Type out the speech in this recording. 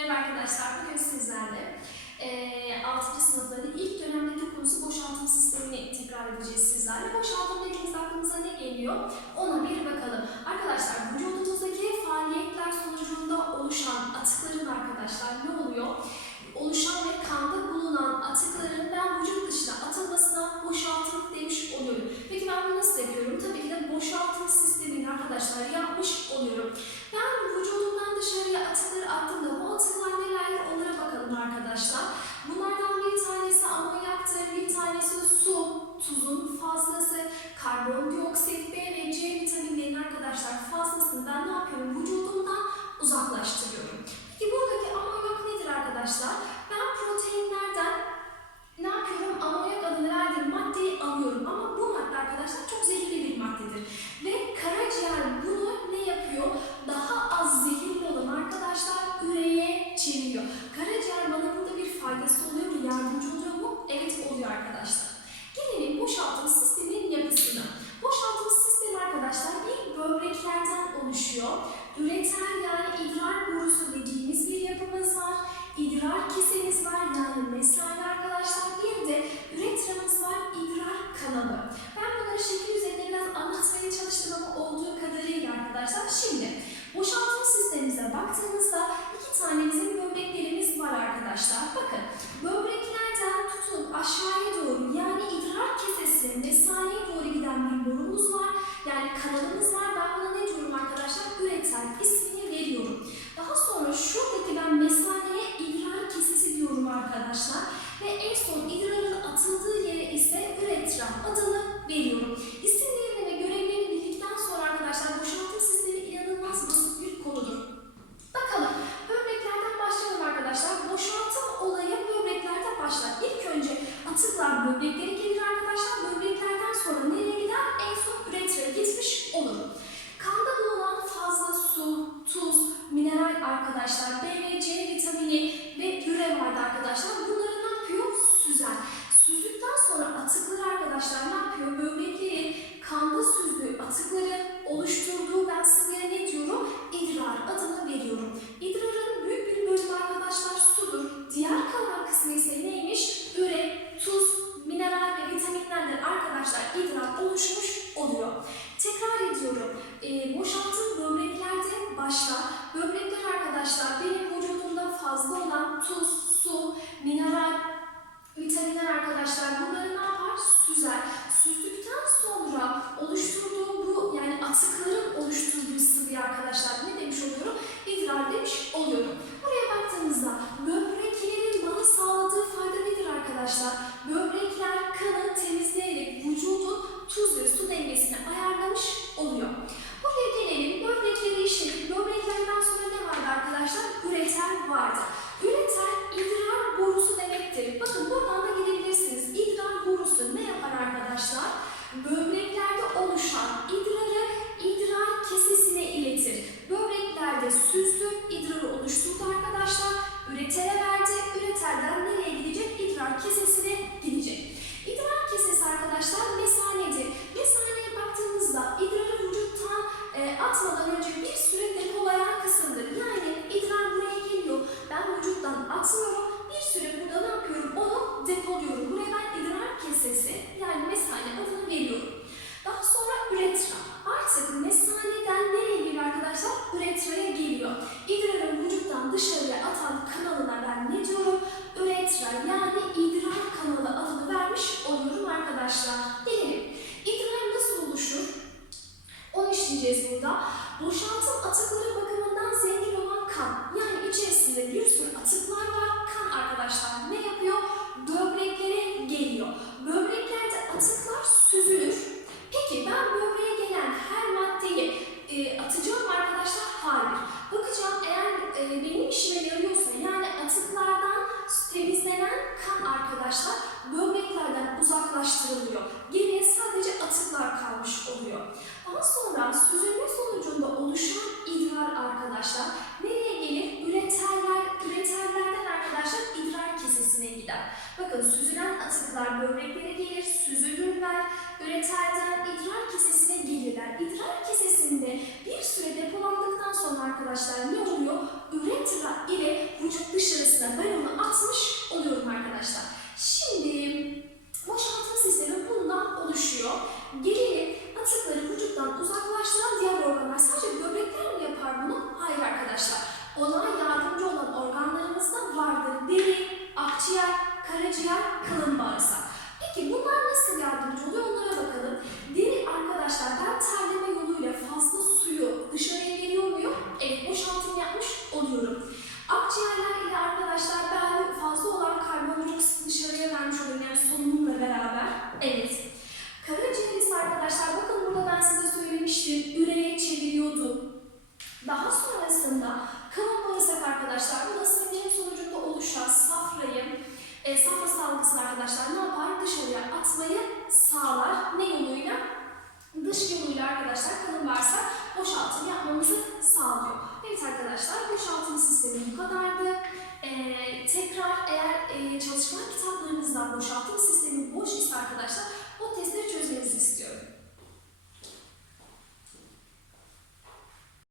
Merhaba arkadaşlar, bugün sizlerle e, 6. sınıfların ilk dönemdeki konusu boşaltım sistemini tekrar edeceğiz sizlerle. Boşaltım dediğimiz aklımıza ne geliyor? kaynaktır. Bir tanesi su, tuzun fazlası, karbondioksit, B ve C vitaminlerin arkadaşlar fazlasını ben ne yapıyorum? Vücudumdan uzaklaştırıyorum. başla. Böbrekler arkadaşlar benim vücudumda fazla olan tuz, süzdür. olan süzülme sonucunda oluşan idrar arkadaşlar nereye gelir? Üreterler, üreterlerden arkadaşlar idrar kesesine gider. Bakın süzülen atıklar böbreklere gelir, süzülürler, üreterden idrar kesesine gelirler. İdrar kesesinde bir süre depolandıktan sonra arkadaşlar ne oluyor? Üretra ile vücut dışarısına ben salgısını arkadaşlar ne yapar? Dışarıya atmayı sağlar. Ne yoluyla? Dış yoluyla arkadaşlar kalın bağırsak boşaltım yapmamızı sağlıyor. Evet arkadaşlar boşaltım sistemi bu kadardı. Ee, tekrar eğer e, çalışma kitaplarınızdan boşaltım sistemi boş ise arkadaşlar